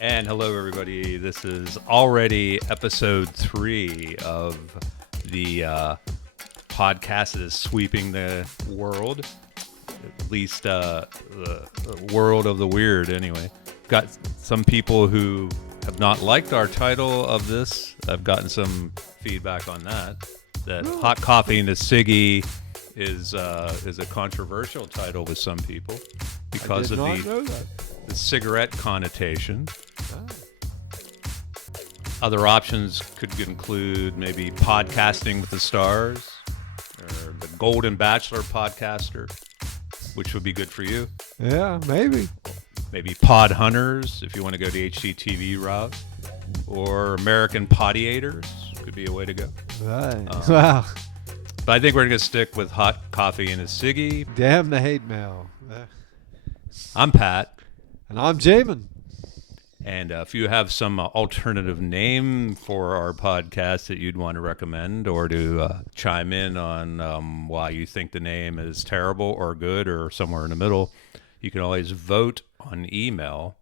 And hello, everybody. This is already episode 3 of the podcast that is sweeping the world, at least the world of the weird, anyway. Got some people who have not liked our title of this. I've gotten some feedback on that Hot Coffee and a Siggy is a controversial title with some people because of the cigarette connotation. Other options could include maybe podcasting with the stars or the Golden Bachelor podcaster, which would be good for you. Yeah, maybe. Maybe Pod Hunters if you want to go the HGTV route, or American Podiators could be a way to go. Right. Wow. But I think we're going to stick with Hot Coffee and a Siggy. Damn the hate mail. I'm Pat. And I'm Jamin. And if you have some alternative name for our podcast that you'd want to recommend or to chime in on why you think the name is terrible or good or somewhere in the middle, you can always vote on email.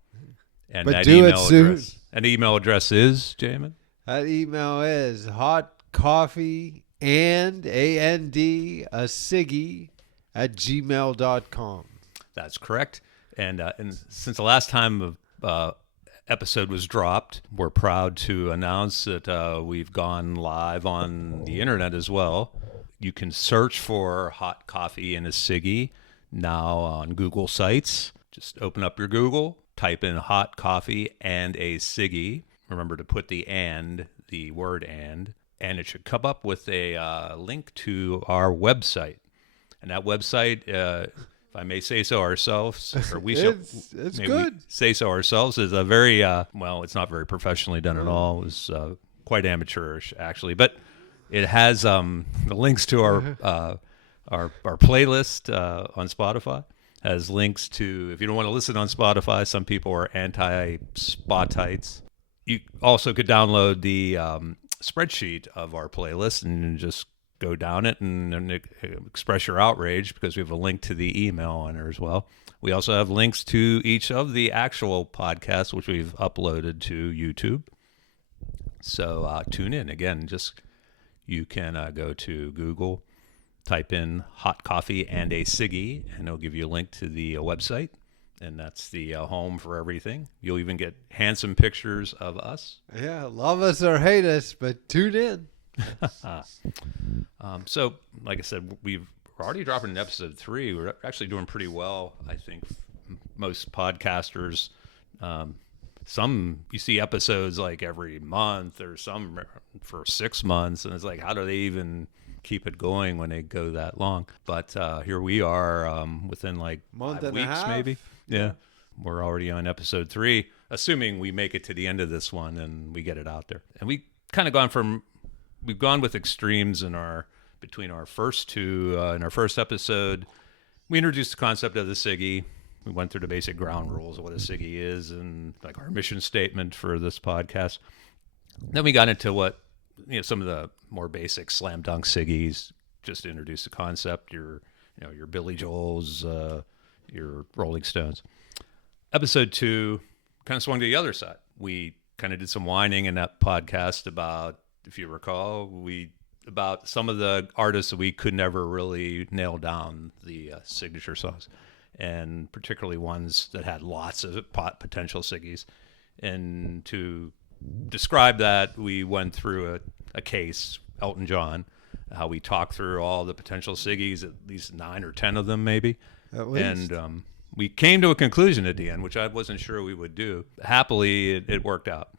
And that email address is, Jamin? That email is hotcoffee and A-N-D a Siggy at gmail.com. That's correct. And since the last time episode was dropped, we're proud to announce that we've gone live on the internet as well. You can search for Hot Coffee and a Siggy now on Google sites. Just open up your Google, type in Hot Coffee and a Siggy. Remember to put the word and it should come up with a link to our website. And that website, if I may say so ourselves, or we shall it's good. Say so ourselves, is a very, it's not very professionally done at all. It's quite amateurish, actually. But it has the links to our playlist on Spotify. Has links to, if you don't want to listen on Spotify, some people are anti-Spotites. You also could download the spreadsheet of our playlist and just go down it and express your outrage, because we have a link to the email on there as well. We also have links to each of the actual podcasts, which we've uploaded to YouTube. So tune in. Again, you can go to Google, type in Hot Coffee and a Siggy, and it'll give you a link to the website. And that's the home for everything. You'll even get handsome pictures of us. Yeah, love us or hate us, but tune in. So, like I said, we're already dropping in episode 3. We're actually doing pretty well, I think. Most podcasters, some you see episodes like every month, or some for 6 months, and it's like, how do they even keep it going when they go that long? But here we are, within like month 5 and weeks, a half? maybe. Yeah, we're already on episode 3, assuming we make it to the end of this one and we get it out there. And we kind of we've gone with extremes between our first two. In our first episode, we introduced the concept of the Siggy. We went through the basic ground rules of what a Siggy is and like our mission statement for this podcast. Then we got into some of the more basic slam dunk Siggies, just to introduce the concept. Your Billy Joels, your Rolling Stones. Episode 2 kind of swung to the other side. We kind of did some whining in that podcast about, if you recall, about some of the artists that we could never really nail down the signature songs, and particularly ones that had lots of potential Siggies. And to describe that, we went through a case, Elton John, how we talked through all the potential Siggies, at least 9 or 10 of them maybe. At least. And we came to a conclusion at the end, which I wasn't sure we would do. Happily, it worked out.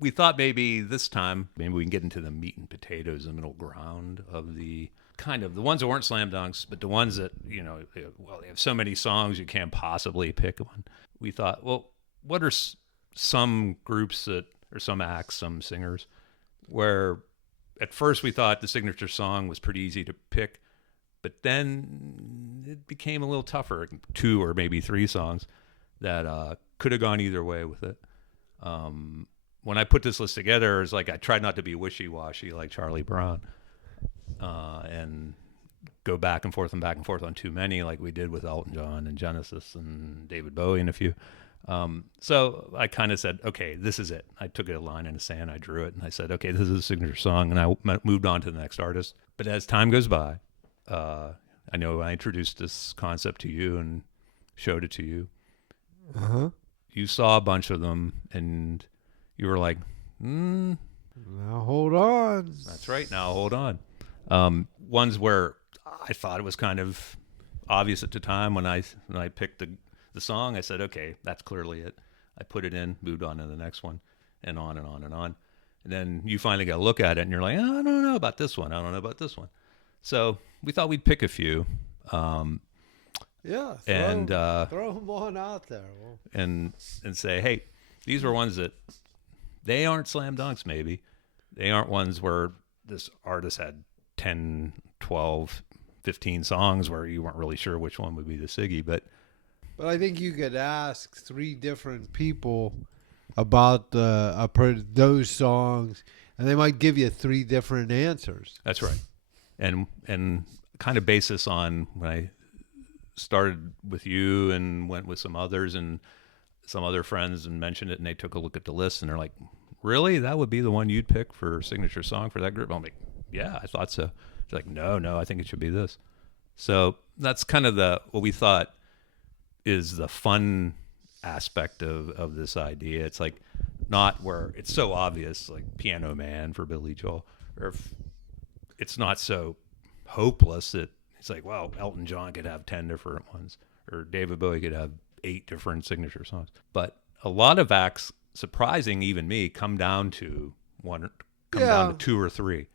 We thought maybe this time, maybe we can get into the meat and potatoes, the middle ground of the ones that weren't slam dunks, but the ones that, they have so many songs you can't possibly pick one. We thought, well, what are some groups or some acts, some singers, where at first we thought the signature song was pretty easy to pick, but then it became a little tougher. 2 or maybe 3 songs that could have gone either way with it. When I put this list together, it's like I tried not to be wishy-washy like Charlie Brown, and go back and forth on too many like we did with Elton John and Genesis and David Bowie and a few. So I kind of said, okay, this is it. I took a line in the sand, I drew it, and I said, okay, this is a signature song, and I moved on to the next artist. But as time goes by, I know I introduced this concept to you and showed it to you. Uh-huh. You saw a bunch of them, and you were like, Now hold on. that's right. Now hold on. Ones where I thought it was kind of obvious at the time when I picked the song. I said, okay, that's clearly it. I put it in, moved on to the next one, and on and on and on. And then you finally got a look at it, and you're like, oh, I don't know about this one. I don't know about this one. So we thought we'd pick a few. Yeah, throw them on out there. and say, hey, these were ones that they aren't slam dunks. Maybe they aren't ones where this artist had 10, 12, 15 songs where you weren't really sure which one would be the Siggy. But I think you could ask 3 different people about those songs, and they might give you 3 different answers. that's right. And kind of base this on when I started with you and went with some others and some other friends and mentioned it, and they took a look at the list and they're like, really, that would be the one you'd pick for signature song for that group? I'm like, yeah, I thought so. She's like, no, I think it should be this. So that's kind of what we thought is the fun aspect of this idea. It's like not where it's so obvious, like Piano Man for Billy Joel, or if it's not so hopeless that it's like, well, Elton John could have 10 different ones, or David Bowie could have 8 different signature songs. But a lot of acts, surprising even me, come down to down to 2 or 3,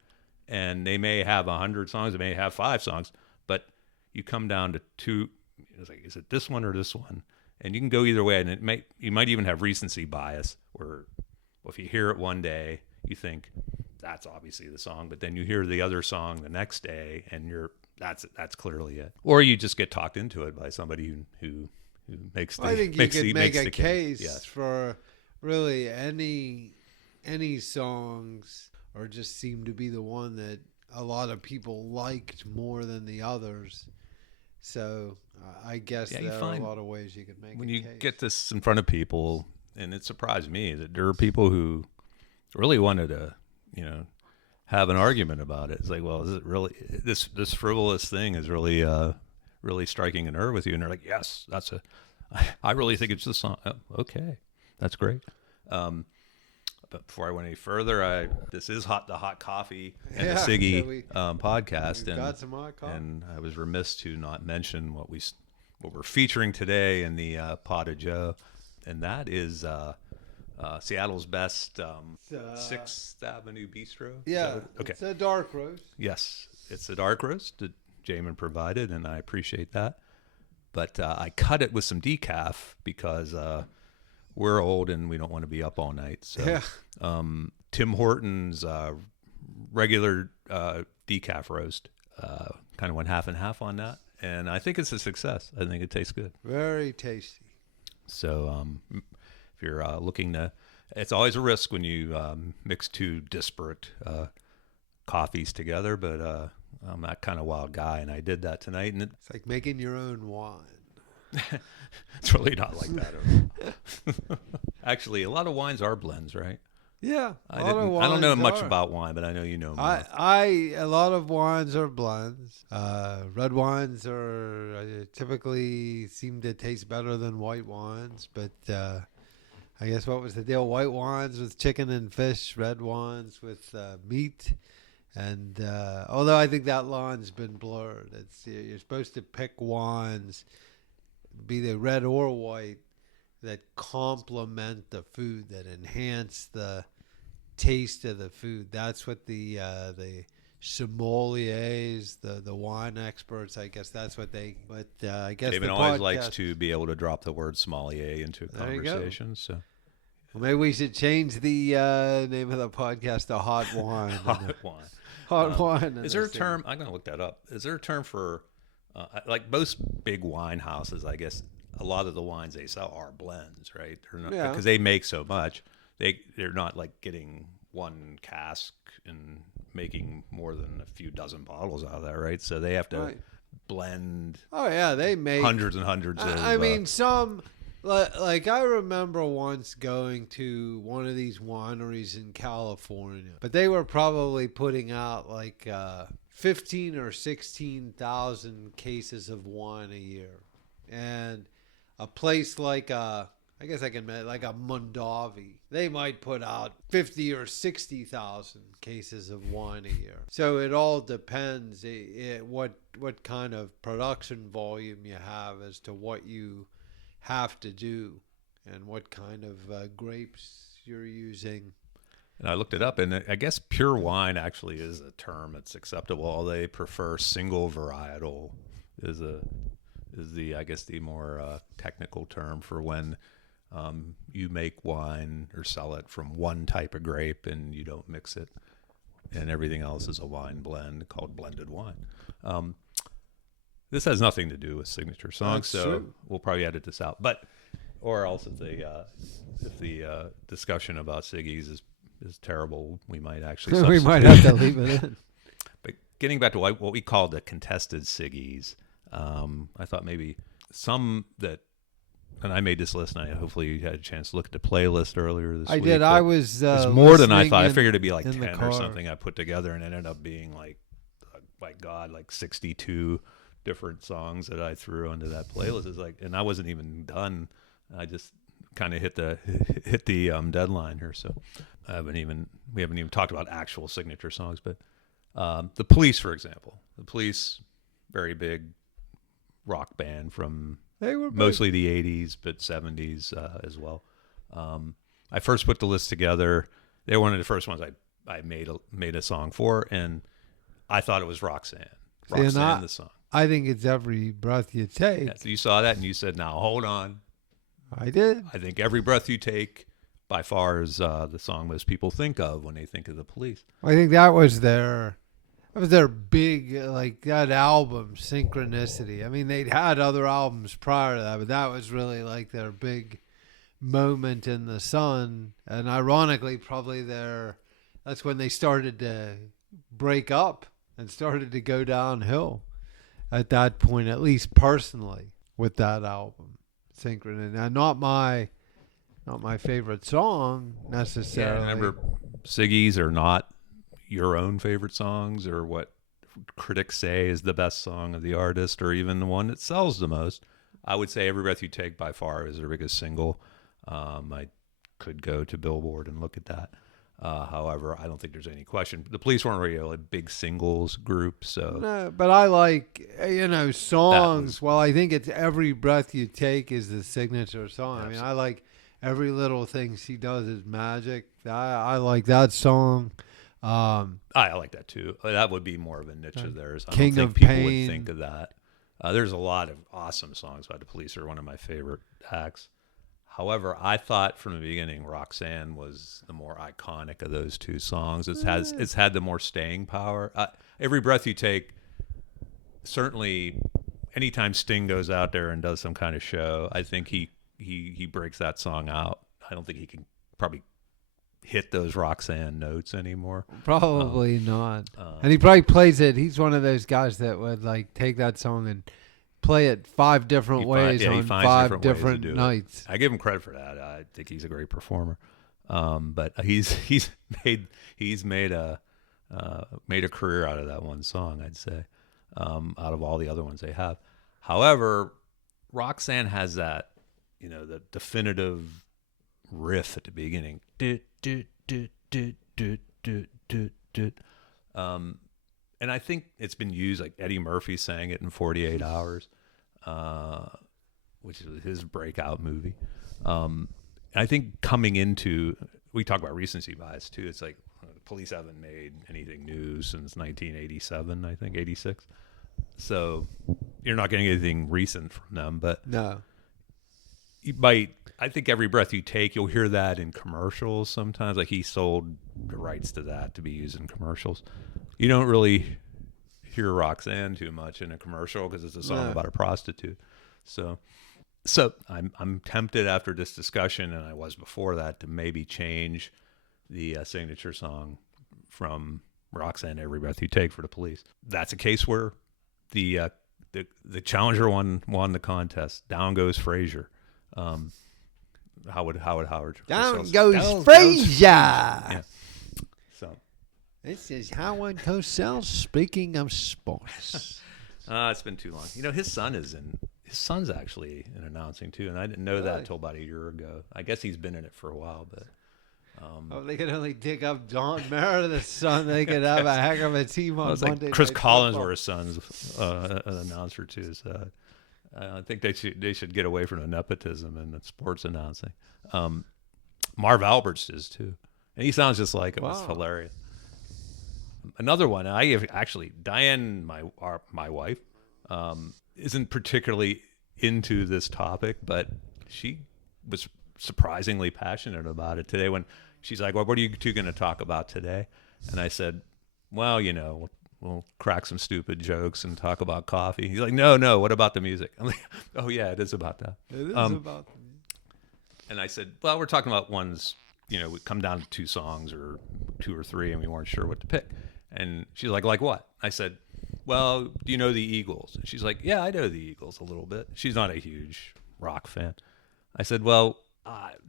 and they may have 100 songs, they may have 5 songs, but you come down to 2. It's like, is it this one or this one? And you can go either way, and you might even have recency bias, where if you hear it one day, you think that's obviously the song, but then you hear the other song the next day, and that's clearly it. Or you just get talked into it by somebody who makes the I think you could make a case yes. for really any songs, or just seem to be the one that a lot of people liked more than the others. So I guess there are a lot of ways you could make when a you case. get this in front of people, and it surprised me that there are people who really wanted to, have an argument about it. It's like, well, is it really this frivolous thing is really really striking a nerve with you? And they're like, yes, I really think it's this song. Oh, okay, that's great. But before I went any further, this is the hot coffee and the Siggy podcast, and got some hot coffee. And I was remiss to not mention what we're featuring today in the Pot of Joe, and that is Seattle's best 6th Avenue Bistro. Yeah, okay. It's a dark roast. Yes, it's a dark roast that Jamin provided, and I appreciate that. But I cut it with some decaf because we're old and we don't want to be up all night. So Yeah. Tim Hortons regular decaf roast kind of went half and half on that, and I think it's a success. I think it tastes good. Very tasty. So if you're looking to, it's always a risk when you mix 2 disparate coffees together, but I'm that kind of wild guy, and I did that tonight, and It's like making your own wine. it's really not like that. Actually, a lot of wines are blends, right? Yeah, I don't know much about wine, but I know you know more. A lot of wines are blends. Red wines typically seem to taste better than white wines, but I guess what was the deal? White wines with chicken and fish, red wines with meat. And although I think that line's been blurred, you're supposed to pick wines, be they red or white, that complement the food, that enhance the taste of the food. That's what the sommeliers, the wine experts, I guess that's what they. But I guess David always likes to be able to drop the word sommelier into a conversation. So well, maybe we should change the name of the podcast to Hot Wine. Hot Wine. Hot wine. Is there a term? I'm going to look that up. Is there a term for like most big wine houses? I guess a lot of the wines they sell are blends, right? They're not, because they make so much. They're not like getting one cask and making more than a few dozen bottles out of that, right? So they have to blend. Oh yeah, they make hundreds and hundreds. I mean, some Like I remember once going to one of these wineries in California, but they were probably putting out like 15 or 16,000 cases of wine a year, and a place like I guess I can like a Mondavi, they might put out 50 or 60,000 cases of wine a year. So it all depends what kind of production volume you have as to what you have to do and what kind of grapes you're using. And I looked it up, and I guess pure wine actually is a term that's acceptable. They prefer single varietal is the I guess the more technical term for when you make wine or sell it from one type of grape and you don't mix it, and everything else is a wine blend called blended wine. This has nothing to do with signature songs, That's so true. we'll probably edit this out. But or else if the discussion about Siggy's is terrible, we might actually We substitute. might have to leave it in. But getting back to what we call the contested Siggy's, I thought maybe some that, and I made this list, and I hopefully you had a chance to look at the playlist earlier this I week. did. I was it's more than I listening thought. I figured it'd be like in the 10 or car. something I put together, and it ended up being like my God, like 62 different songs that I threw onto that playlist. Is like, and I wasn't even done. I just kind of hit the deadline here, so we haven't even talked about actual signature songs. But the Police, for example, the Police, very big rock band from They were big. mostly the 80s, but 70s as well. I first put the list together. They were one of the first ones I made a song for, and I thought it was Roxanne. Roxanne, the song. I think it's Every Breath You Take. Yeah, so you saw that, and you said, now, hold on. I did. I think Every Breath You Take, by far, is the song most people think of when they think of the Police. I think that was their big, like, that album, Synchronicity. I mean, they'd had other albums prior to that, but that was really like their big moment in the sun. And ironically, probably that's when they started to break up and started to go downhill at that point, at least personally, with that album, Synchronicity. Now, not my favorite song necessarily. Yeah, remember, Siggy's are not your own favorite songs or what critics say is the best song of the artist or even the one that sells the most. I would say Every Breath You Take by far is their biggest single. I could go to Billboard and look at that. However, I don't think there's any question. The Police weren't really a big singles group, so No, but I like, songs. Well, I think it's Every Breath You Take is the signature song. I mean, I like Every Little Thing She Does Is Magic. I like that song. I like that too. That would be more of a niche of theirs. I King don't of think people Pain. would think of that. There's a lot of awesome songs by the Police. Are one of my favorite acts. However, I thought from the beginning Roxanne was the more iconic of those two songs. It's had the more staying power. Every Breath You Take, certainly anytime Sting goes out there and does some kind of show, I think he breaks that song out. I don't think he can probably hit those Roxanne notes anymore. Probably not. And he probably plays it. He's one of those guys that would like take that song and play it 5 different ways on 5 different nights. I give him credit for that. I think he's a great performer. But he's made a career out of that one song, I'd say, out of all the other ones they have. However, Roxanne has that, the definitive riff at the beginning. And I think it's been used, like Eddie Murphy sang it in 48 Hours, which is his breakout movie. I think coming into, we talk about recency bias too. It's like the Police haven't made anything new since 1987, I think, 86. So you're not getting anything recent from them, but No. you might. I think Every Breath You Take, you'll hear that in commercials sometimes. Like he sold the rights to that to be used in commercials. You don't really hear Roxanne too much in a commercial because it's a song about a prostitute. So I'm tempted after this discussion, and I was before that, to maybe change the signature song from Roxanne Every Breath You Take for the Police. That's a case where the challenger won the contest. Down goes Frazier. Howard Down Cosell. goes Frazier. Yeah. So This is Howard Cosell speaking of sports. it's been too long. His son's actually in announcing too, and I didn't know that Really? until about a year ago. I guess he's been in it for a while, but They could only dig up Don Meredith's son. They could have a heck of a team on it's Monday. like Chris Night Collins Football. were his son's an announcer too. So I think they should get away from the nepotism and the sports announcing. Marv Alberts is too, and he sounds just like him. It's Wow. hilarious. Another one, Diane, my wife, isn't particularly into this topic, but she was surprisingly passionate about it today when she's like, well, what are you two going to talk about today? And I said, well, we'll crack some stupid jokes and talk about coffee. He's like, no, what about the music? I'm like, oh yeah, it is about that. It is about. And I said, well, we're talking about ones, we come down to 2 songs or 2 or 3 and we weren't sure what to pick. And she's like what? I said, well, do you know the Eagles? And she's like, yeah, I know the Eagles a little bit. She's not a huge rock fan. I said, well,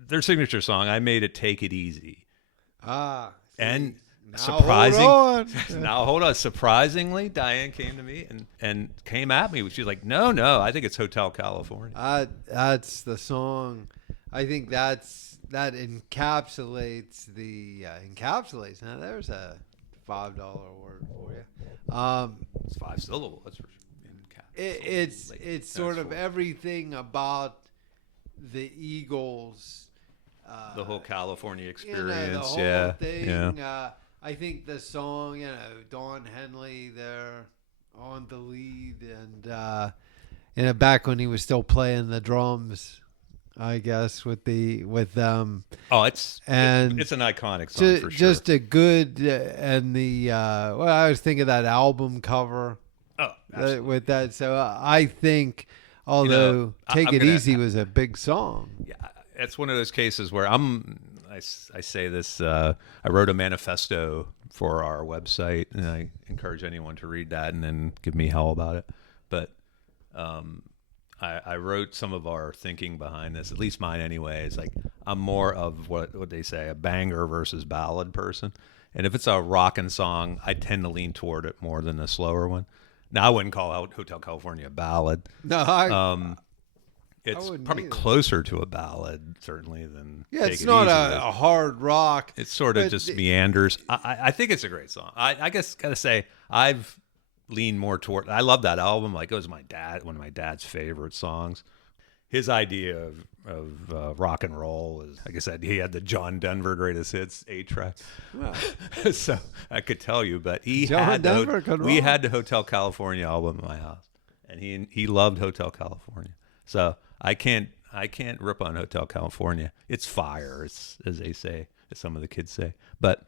their signature song, I made it Take It Easy. And now hold on. Surprisingly, Diane came to me and came at me. She's like, no, I think it's Hotel California. That's the song. I think that encapsulates Now there's a $5 word for you. It's 5 syllable. That's for sure. It's sort of everything about the Eagles. The whole California The experience. whole thing. Yeah. I think the song, Don Henley there on the lead, and back when he was still playing the drums, I guess with them. Oh, it's an iconic song for sure. Just a good and the I was thinking of that album cover. Oh, absolutely. With that, so I think although Take It Easy was a big song. Yeah, it's one of those cases where I say this. I wrote a manifesto for our website, and I encourage anyone to read that and then give me hell about it. But I wrote some of our thinking behind this, at least mine anyway. It's like I'm more of what they say, a banger versus ballad person. And if it's a rockin' song, I tend to lean toward it more than a slower one. Now, I wouldn't call out Hotel California a ballad. No, it's wouldn't probably either. closer to a ballad, certainly, than yeah, Take it's It not Easy. a hard rock. It sort of but just meanders. I think it's a great song. I guess gotta say I've leaned more toward. I love that album. Like it was one of my dad's favorite songs. His idea of rock and roll is, like I said, he had the John Denver Greatest Hits 8-track. Well, So I could tell you, but we Denver could rock. had the Hotel California album in my house, and he loved Hotel California. So I can't rip on Hotel California. It's fire, it's, as they say, as some of the kids say. But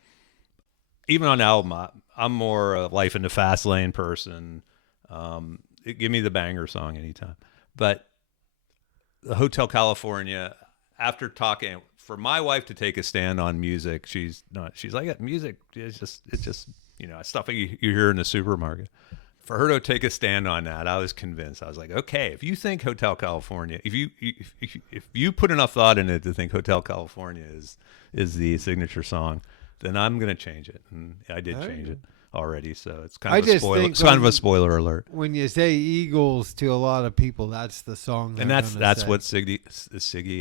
even on the album, I'm more a Life in the Fast Lane person. Give me the banger song anytime. But the Hotel California, after talking, for my wife to take a stand on music, she's like, yeah, music is just stuff you hear in the supermarket. For her to take a stand on that, I was convinced. I was like, okay, if you think Hotel California, if you put enough thought in it to think Hotel California is the signature song, then I'm going to change it. And I did change it already, so it's kind of a spoiler. It's kind of a spoiler alert. When you say Eagles to a lot of people, that's the song. And that's what Siggy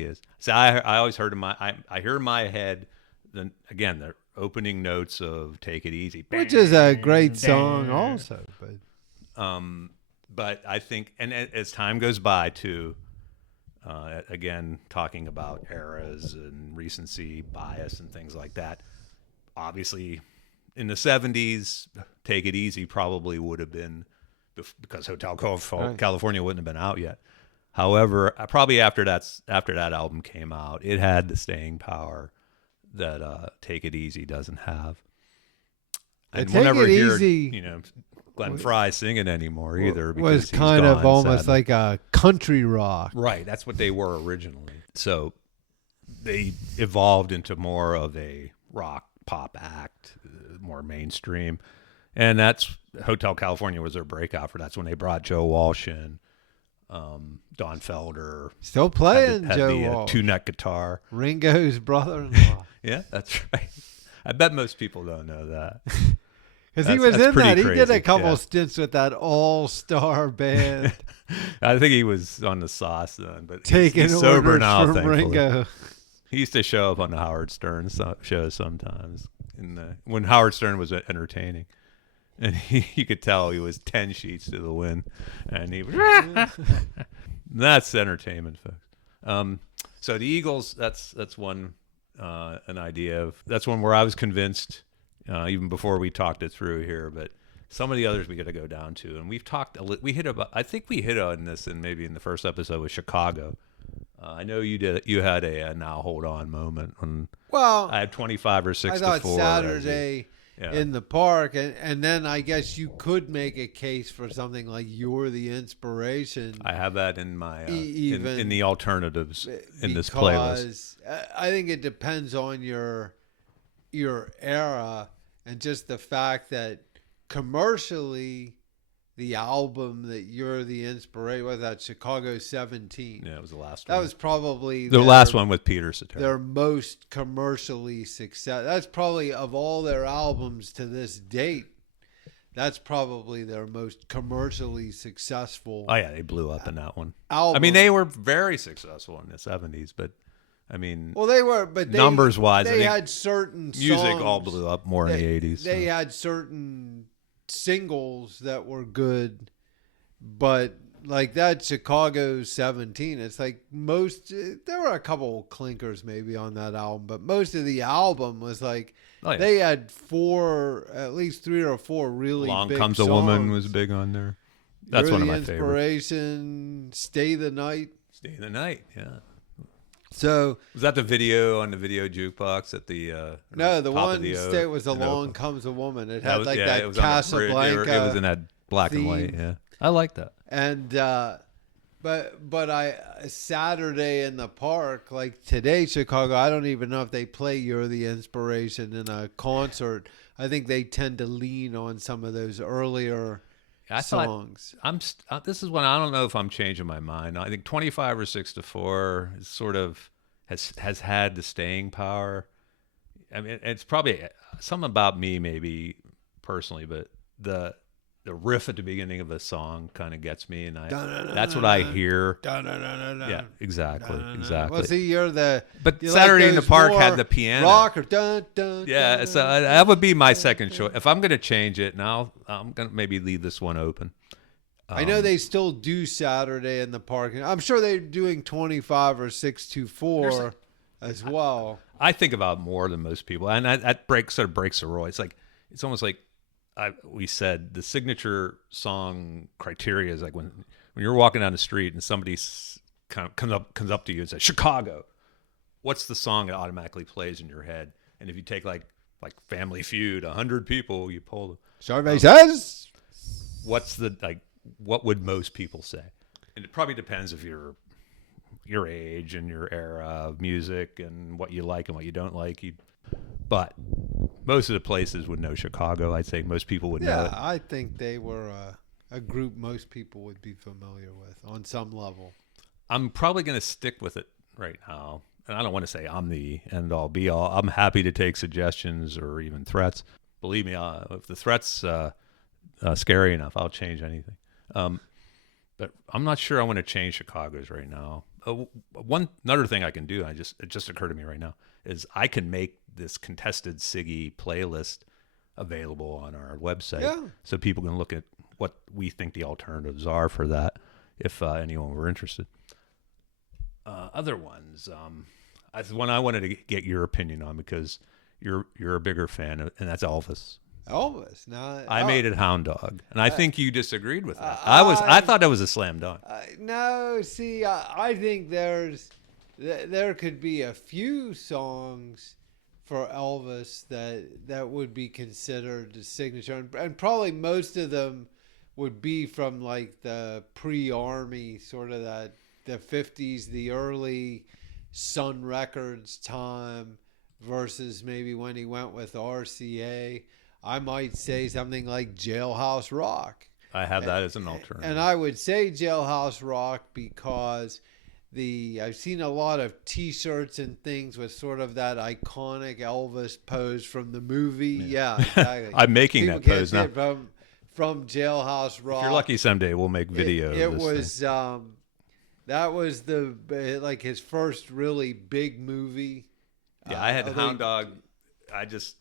is. So I always heard I hear in my head the opening notes of Take It Easy, which is a great song also. But I think, and as time goes by too, again talking about eras and recency bias and things like that. Obviously, in the 70s, Take It Easy probably would have been, because Hotel California wouldn't have been out yet. However, probably after that album came out, it had the staying power that Take It Easy doesn't have. And we'll never hear, Glenn Fry sing it anymore either. It was because he's kind of gone, almost sadly. like a country rock. Right, that's what they were originally. So they evolved into more of a rock pop act, more mainstream. And that's Hotel California was their breakout for. That's when they brought Joe Walsh in. Don Felder Still playing had Joe the Walsh. two-neck guitar. Ringo's brother-in-law. Yeah, that's right. I bet most people don't know that. Because he was That's in pretty that. He did a crazy, couple yeah. stints with that all-star band. I think he was on the sauce then, but Taking he's sober orders now, from thankfully. Ringo. He used to show up on the Howard Stern shows sometimes when Howard Stern was entertaining. And you could tell he was 10 sheets to the wind. And he was... That's entertainment, folks. So the Eagles, that's one, an idea of... That's one where I was convinced, even before we talked it through here, but some of the others we got to go down to. And we've talked... I think we hit on this maybe in the first episode with Chicago. I know you did. You had a now hold on moment when I had 25 or 6 I to thought 4 Saturday Yeah. in the park, and then I guess you could make a case for something like "You're the Inspiration." I have that in my even in the alternatives in this playlist. I think it depends on your era and just the fact that commercially, the album that "You're the Inspiration" was that Chicago 17. Yeah, it was the last That one. was probably The last one with Peter Cetera. their most commercially success. That's probably of all their albums to this date. That's probably their most commercially successful. Oh yeah, they blew up in that one. Album. I mean, they were very successful in the 70s, but I mean, Well, they were, but numbers wise, I they think had certain music songs, all blew up more in the 80s. They had certain singles that were good, but like that Chicago 17, it's like there were a couple clinkers maybe on that album, but most of the album was like they had at least 3 or 4 really Long big Comes songs. a Woman was big on there. That's You're one of the my favorites. Inspiration, Stay the Night. Stay the Night, yeah. So Was that the video on the video jukebox at the no, the top one of the state was in Along Oakland? Comes a Woman. It That had was- like yeah, that it was on the bridge. Casablanca. It was in that black and white. theme. Yeah, I like that. And but I Saturday in the park, like today Chicago, I don't even know if they play "You're the Inspiration" in a concert. I think they tend to lean on some of those earlier songs. This is when I don't know if I'm changing my mind. I think 25 or 6 to 4 is sort of has had the staying power. I mean, it's probably something about me, maybe personally, but the riff at the beginning of a song kind of gets me, and that's what I hear. Yeah, exactly. Well, see, you're But you Saturday like in the those Park more had the piano. rock or dun dun. Yeah, dun, so dun, that would be my second choice. If I'm going to change it, now I'm going to maybe leave this one open. I know they still do Saturday in the park. I'm sure they're doing 25 or 6 to 4 as well. I think about more than most people, and that sort of breaks the rule. It's almost like we said the signature song criteria is like when you're walking down the street and somebody kind of comes up to you and says Chicago. What's the song that automatically plays in your head? And if you take like Family Feud, 100 people, you pull. Survey says. What's what would most people say? And it probably depends if you're your age and your era of music and what you like and what you don't like. But most of the places would know Chicago. I'd say most people would know it. Yeah, I think they were a group most people would be familiar with on some level. I'm probably going to stick with it right now. And I don't want to say I'm the end all be all. I'm happy to take suggestions or even threats. Believe me, if the threat's scary enough, I'll change anything. But I'm not sure I want to change Chicago's right now. Another thing I can do, it just occurred to me right now, is I can make this contested Siggy playlist available on our website, so people can look at what we think the alternatives are for that, if anyone were interested. Other ones, that's one I wanted to get your opinion on because you're a bigger fan, and that's Elvis. Elvis. Now, I made it Hound Dog, and I think you disagreed with that. I thought that was a slam dunk. No, see, I think there could be a few songs for Elvis that would be considered a signature, and probably most of them would be from like the pre-Army, sort of the 50s, the early Sun Records time versus maybe when he went with RCA. I might say something like Jailhouse Rock. I have that as an alternative. And I would say Jailhouse Rock because I've seen a lot of T-shirts and things with sort of that iconic Elvis pose from the movie. Yeah, exactly. I'm making People that can't pose see now. it from Jailhouse Rock. If you're lucky someday, we'll make video. It of this was thing. that was like his first really big movie. Yeah, I had although- Hound Dog. I just,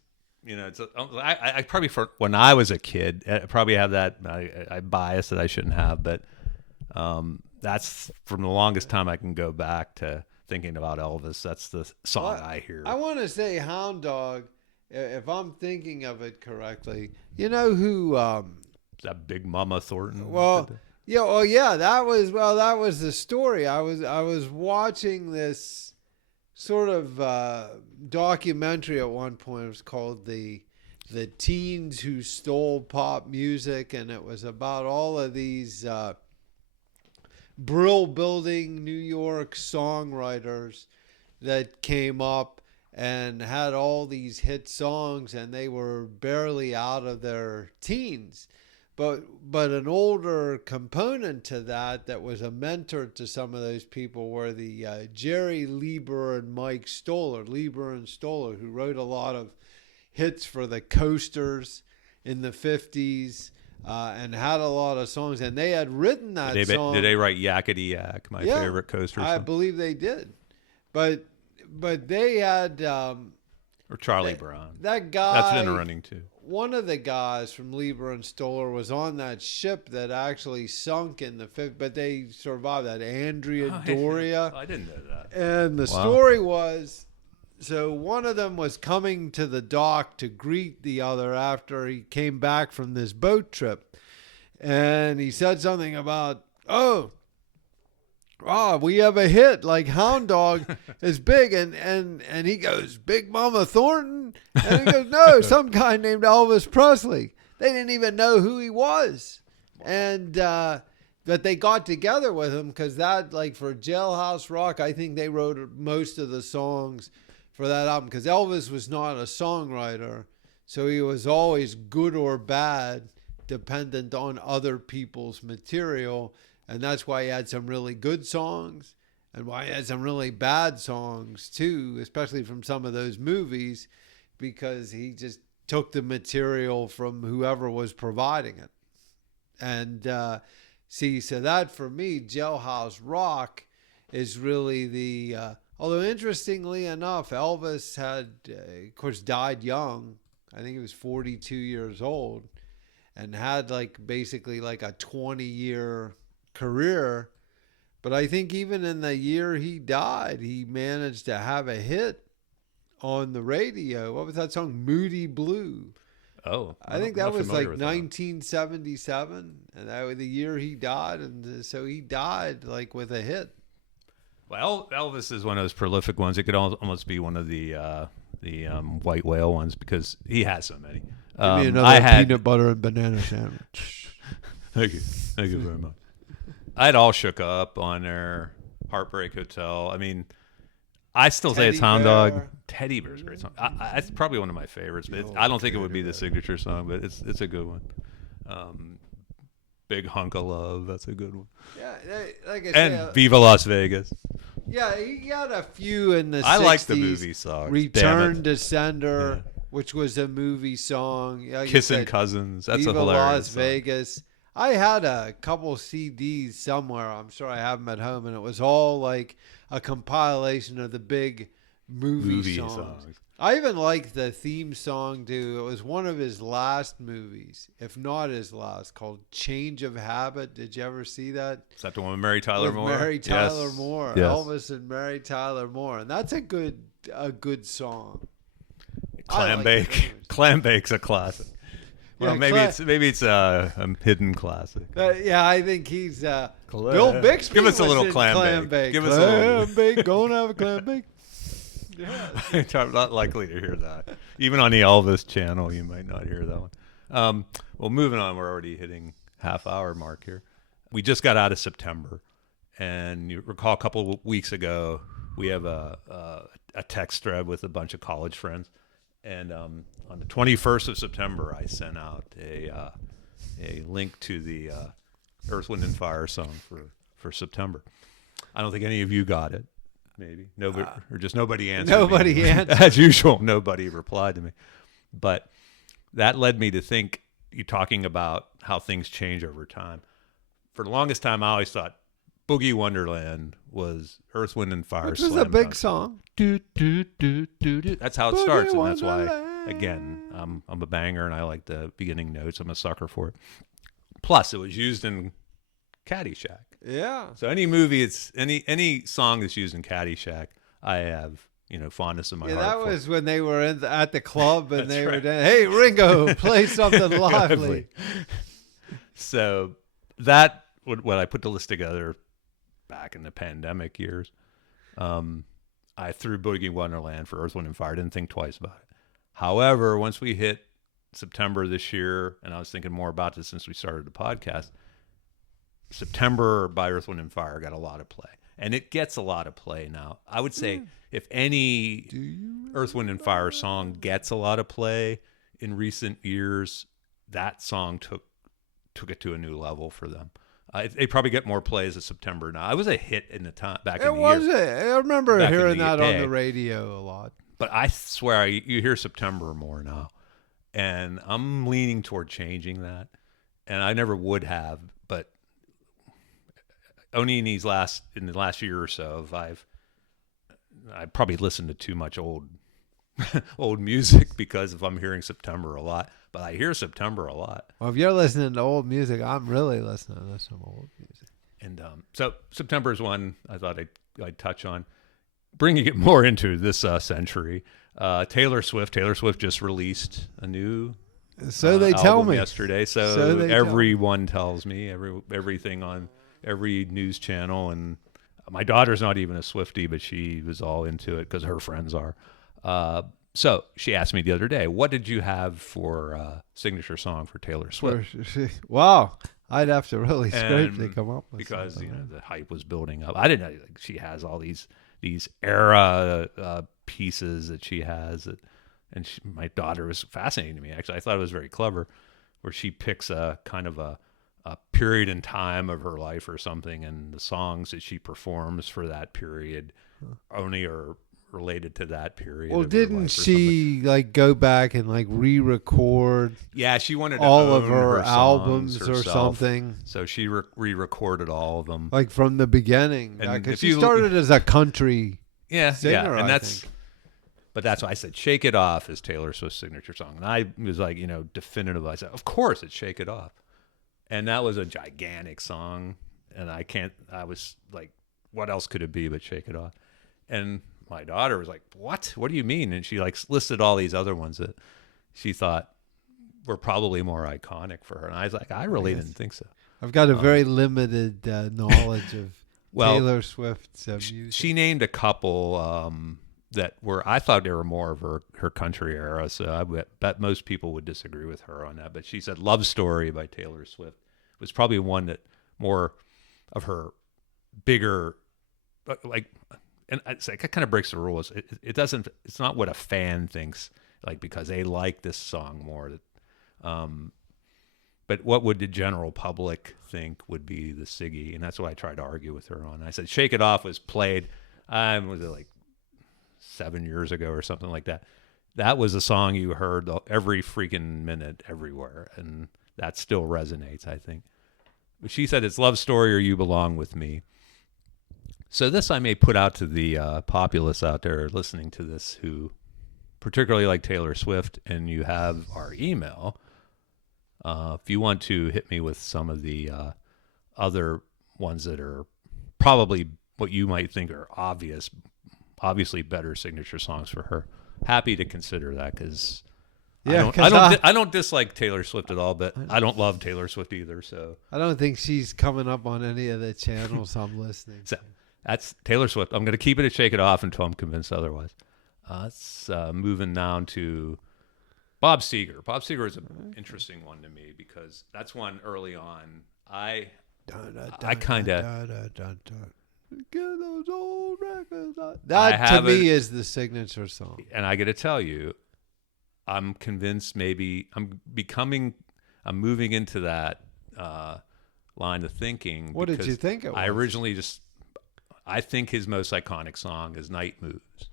I probably when I was a kid, I probably have that I bias that I shouldn't have, but that's from the longest time I can go back to thinking about Elvis. That's the song I hear. I want to say Hound Dog, if I'm thinking of it correctly. You know who? Is that Big Mama Thornton? Well, yeah, well, yeah, that was the story. I was watching this sort of documentary at one point. It was called the Teens Who Stole Pop Music, and it was about all of these Brill Building New York songwriters that came up and had all these hit songs, and they were barely out of their teens. But an older component to that was a mentor to some of those people were the Jerry Lieber and Mike Stoller, Lieber and Stoller, who wrote a lot of hits for the Coasters in the 50s and had a lot of songs. And they had written that song. Did they write Yakety Yak, my favorite Coaster song? I believe they did. But they had... or Charlie Brown. That guy... That's in the running, too. One of the guys from Lieber and Stoller was on that ship that actually sunk in the fifth, but they survived that. Andrea Doria. I didn't know that. And the story was, so one of them was coming to the dock to greet the other after he came back from this boat trip. And he said something about, we have a hit, like Hound Dog is big. And he goes, Big Mama Thornton? And he goes, no, some guy named Elvis Presley. They didn't even know who he was. And, but they got together with him because that, like for Jailhouse Rock, I think they wrote most of the songs for that album because Elvis was not a songwriter. So he was always good or bad, dependent on other people's material. And that's why he had some really good songs and why he had some really bad songs too, especially from some of those movies, because he just took the material from whoever was providing it. And so that for me, Jailhouse Rock is really the, although interestingly enough, Elvis had, of course, died young. I think he was 42 years old and had basically a 20-year career. But I think even in the year he died, he managed to have a hit on the radio. What was that song? Moody Blue. Oh, I think that was 1977, and that was the year he died, and so he died with a hit. Well, Elvis is one of those prolific ones. It could almost be one of the white whale ones because he has so many. Give me another peanut butter and banana sandwich. Thank you very much. I had All Shook Up on there, Heartbreak Hotel. I mean, I still say it's Hound Dog. Teddy Bear's a great song. It's probably one of my favorites, but I don't think it would be the signature song, but it's a good one. Big Hunk of Love, that's a good one. Yeah, like I said. And Viva Las Vegas. Yeah, he got a few in the 60s. I like the movie songs. Return to Sender, which was a movie song. Like Kissing Cousins, that's Viva a hilarious Las song. Vegas. I had a couple CDs somewhere. I'm sure I have them at home, and it was all like a compilation of the big movie songs. I even liked the theme song too. It was one of his last movies, if not his last, called Change of Habit. Did you ever see that? Is that the one with Mary Tyler Moore? Mary Tyler Moore. Yes. Elvis and Mary Tyler Moore. And that's a good song. Clam Bake's a classic. Well, maybe it's a hidden classic. Yeah, I think he's Bill Bixby. Give us a little clam bake. Give us a little clam bake. Gonna have a clam bake. Yeah. I'm not likely to hear that. Even on the Elvis channel, you might not hear that one. Well, moving on, we're already hitting half-hour mark here. We just got out of September, and you recall a couple of weeks ago, we have a text thread with a bunch of college friends, and on the 21st of September, I sent out a link to the Earth, Wind, and Fire song for September. I don't think any of you got it. Maybe nobody, or just nobody answered. Nobody me. answered. As usual. Nobody replied to me. But that led me to think, you talking about how things change over time. For the longest time, I always thought Boogie Wonderland was Earth, Wind, and Fire. Which was a slam big dunk. song. Do, do, do, do, do. That's how it Boogie starts, and that's why, Wonderland. again, I'm a banger, and I like the beginning notes. I'm a sucker for it. Plus, it was used in Caddyshack. Yeah. So any movie, it's any song that's used in Caddyshack, I have fondness in my Yeah, heart. that was when they were at the club and That's they were right. doing, hey, Ringo, play something lively. So that when I put the list together back in the pandemic years, I threw Boogie Wonderland for Earth, Wind, and Fire. Didn't think twice about it. However, once we hit September this year, and I was thinking more about this since we started the podcast, September by Earth, Wind, and Fire got a lot of play. And it gets a lot of play now. I would say if any Earth, Wind, and Fire song gets a lot of play in recent years, that song took it to a new level for them. They probably get more plays in September now. It was a hit in the time back in It the was year. I remember Back in hearing the that on day. the radio a lot. But I swear you hear September more now. And I'm leaning toward changing that. And I never would have, but only in the last year or so, I probably listened to too much old music, because if I'm hearing September a lot, but I hear September a lot. Well, if you're listening to old music, I'm really listening to some old music. And so September is one I thought I'd touch on. Bringing it more into this century, Taylor Swift. Taylor Swift just released a new So they tell album me yesterday. So they tell everyone tells me everything on every news channel, and my daughter's not even a Swiftie, but she was all into it because her friends are. So she asked me the other day, "What did you have for signature song for Taylor Swift?" Wow, I'd have to really scrape to come up with because something. the hype was building up. I didn't know she has all these era pieces that she has, and my daughter was fascinating to me. Actually, I thought it was very clever, where she picks a kind of a period in time of her life or something, and the songs that she performs for that period only are related to that period. Well, of her didn't life or she like go back and like re-record yeah, she wanted to all of own her songs albums or herself. something? So she re-recorded all of them. Like from the beginning, And because if she you- started as a country singer, and I that's. think. But that's why I said "Shake It Off" is Taylor Swift's signature song, and I was like, definitive. I said, "Of course, it's Shake It Off," and that was a gigantic song, and I was like, "What else could it be but Shake It Off?" And my daughter was like, "What? What do you mean?" And she like listed all these other ones that she thought were probably more iconic for her, and I was like, "I really didn't think so." I've got a very limited knowledge of Well, Taylor Swift's music. She named a couple that I thought they were more of her country era, so I bet most people would disagree with her on that. But she said "Love Story" by Taylor Swift was probably one that more of her bigger, like, and it's like, it kind of breaks the rules. It's not what a fan thinks, like, because they like this song more. But what would the general public think would be the Siggy? And that's what I tried to argue with her on. I said "Shake It Off" was played, was it like 7 years ago or something like that. That was a song you heard every freaking minute everywhere, and that still resonates, I think. But she said it's "Love Story" or "You Belong With Me." So this I may put out to the populace out there listening to this who particularly like Taylor Swift, and you have our email. If you want to hit me with some of the other ones that are probably what you might think are obviously better signature songs for her, happy to consider that, because I don't dislike Taylor Swift at all, but I don't love Taylor Swift either. So I don't think she's coming up on any of the channels I'm listening to. So that's Taylor Swift. I'm going to keep it at "Shake It Off" until I'm convinced otherwise. Let's moving down to Bob Seger. Bob Seger is an interesting one to me, because that's one early on. I kind of get those old records. That to me is the signature song. And I got to tell you, I'm convinced maybe I'm I'm moving into that line of thinking. What did because you think it was? I originally I think his most iconic song is Night Moves.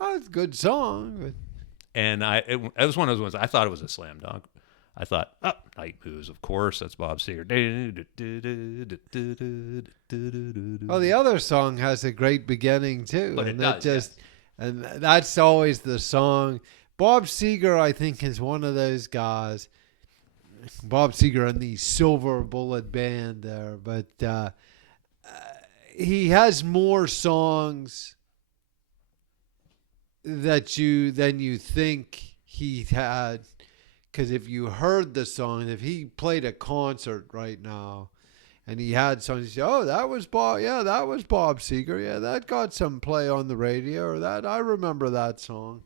Oh, it's a good song. But And it was one of those ones, I thought it was a slam dunk. I thought, Night Moves, of course, that's Bob Seger. well, the other song has a great beginning too. But and it does, yes. And that's always the song. Bob Seger, I think, is one of those guys. Bob Seger and the Silver Bullet Band there, but he has more songs than you think he had. Because if you heard the song, if he played a concert right now, and he had songs, you say, "Oh, that was Bob. Yeah, that was Bob Seger. Yeah, that got some play on the radio. Or that I remember that song."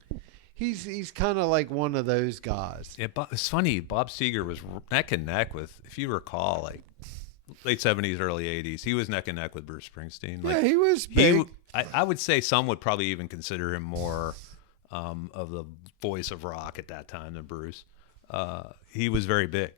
He's kind of like one of those guys. Yeah, it's funny. Bob Seger was neck and neck with, if you recall, like late 70s, early 80s. He was neck and neck with Bruce Springsteen. Like, Yeah, he was big. I would say some would probably even consider him more of the voice of rock at that time than Bruce. He was very big.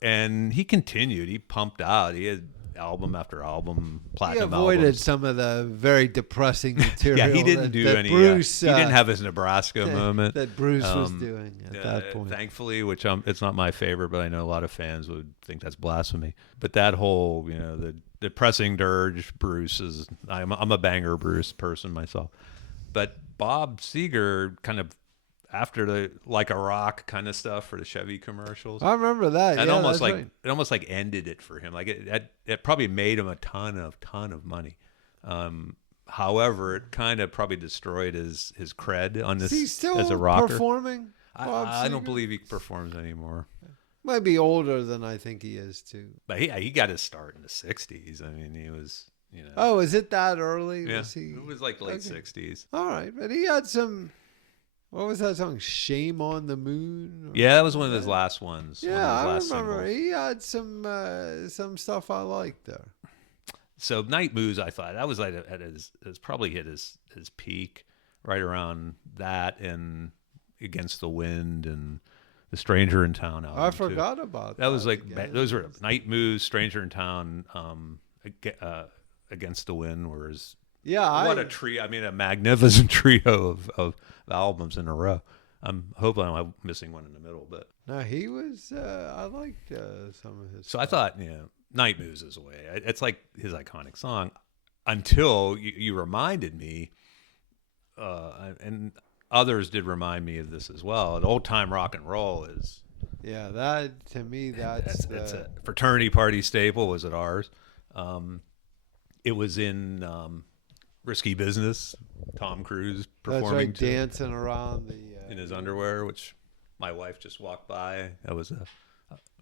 And he continued. He pumped out. He had album after album, platinum He avoided albums. some of the very depressing material. Yeah, he didn't do that any. Bruce, he didn't have his Nebraska moment that Bruce was doing at that point. Thankfully, which it's not my favorite, but I know a lot of fans would think that's blasphemy. But that whole, the depressing dirge, Bruce is. I'm a banger Bruce person myself, but Bob Seger kind of after the like a rock kind of stuff for the Chevy commercials. I remember that. It Yeah, almost that's like right. it almost like ended it for him. Like it probably made him a ton of money. However, it kind of probably destroyed his cred on this Is he still as a rocker. performing? Bob I don't Seger? believe he performs anymore. Might be older than I think he is too. But he got his start in the 60s. I mean, he was, Oh, is it that early? yeah, Was he? it was like late Okay. 60s. All right, but he had some. What was that song? Shame on the Moon? Or Yeah, that was one of his that? last ones. Yeah, one of I his last remember. singles. He had some stuff I liked there. So Night Moves, I thought that was like at his probably hit his peak right around that and Against the Wind and the Stranger in Town album. I too. forgot about that. That was like again. those were Night Moves, Stranger in Town, Against the Wind. Whereas Yeah, what a trio! I mean, a magnificent trio of albums in a row. I'm hoping I'm missing one in the middle, but no, he was. I liked some of his. so I thought, Night Moves is away. It's like his iconic song until you reminded me, and others did remind me of this as well. And old time rock and roll is Yeah, that to me, that's it's a fraternity party staple. Was it ours? It was in Risky Business. Tom Cruise that's performing right, to dancing around the in his underwear, which my wife just walked by. That was a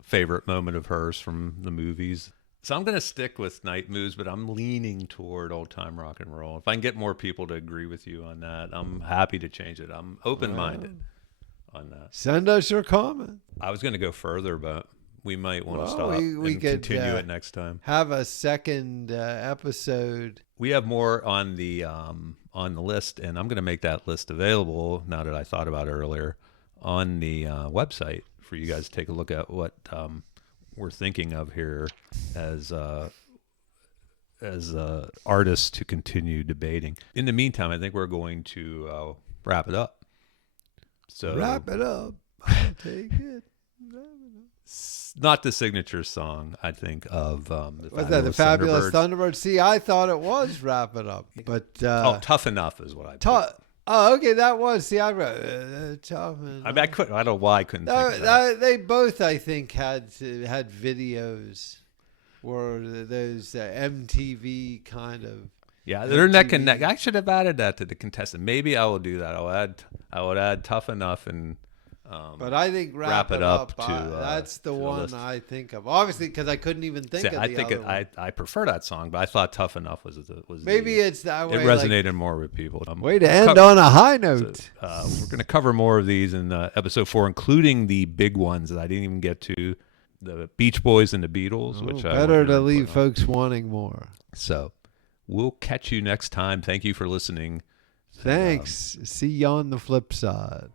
favorite moment of hers from the movies. So I'm going to stick with Night Moves, but I'm leaning toward old time rock and roll. If I can get more people to agree with you on that, I'm happy to change it. I'm open-minded on that. Send us your comment. I was going to go further, but we might want to Well, stop we and could, continue it next time. Have a second episode. We have more on the list, and I'm going to make that list available now that I thought about it earlier on the website for you guys to take a look at what we're thinking of here as artists to continue debating. In the meantime, I think we're going to wrap it up. So Wrap it up. I'll take it. not the signature song, I think, of Was that the Fabulous Thunderbirds. Thunderbirds? See, I thought it was Wrap It Up, but Tough Enough is what I put. Oh, okay, that was. See, I wrote tough. I mean, I don't know why I couldn't think of that. They both, I think, had videos where those MTV kind of. Yeah, they're neck and MTV. neck. I should have added that to the contestant. Maybe I will do that. I would add Tough Enough and. But I think Wrap It Up. That's the one list. I think of. Obviously, because I couldn't even think of the other one. I prefer that song, but I thought Tough Enough was Maybe it's that way. it resonated more with people. Way to end on a high note. We're going to cover more of these in episode 4, including the big ones that I didn't even get to, the Beach Boys and the Beatles. Which I Better want to to leave put on. folks wanting more. So we'll catch you next time. Thank you for listening. Thanks. See you on the flip side.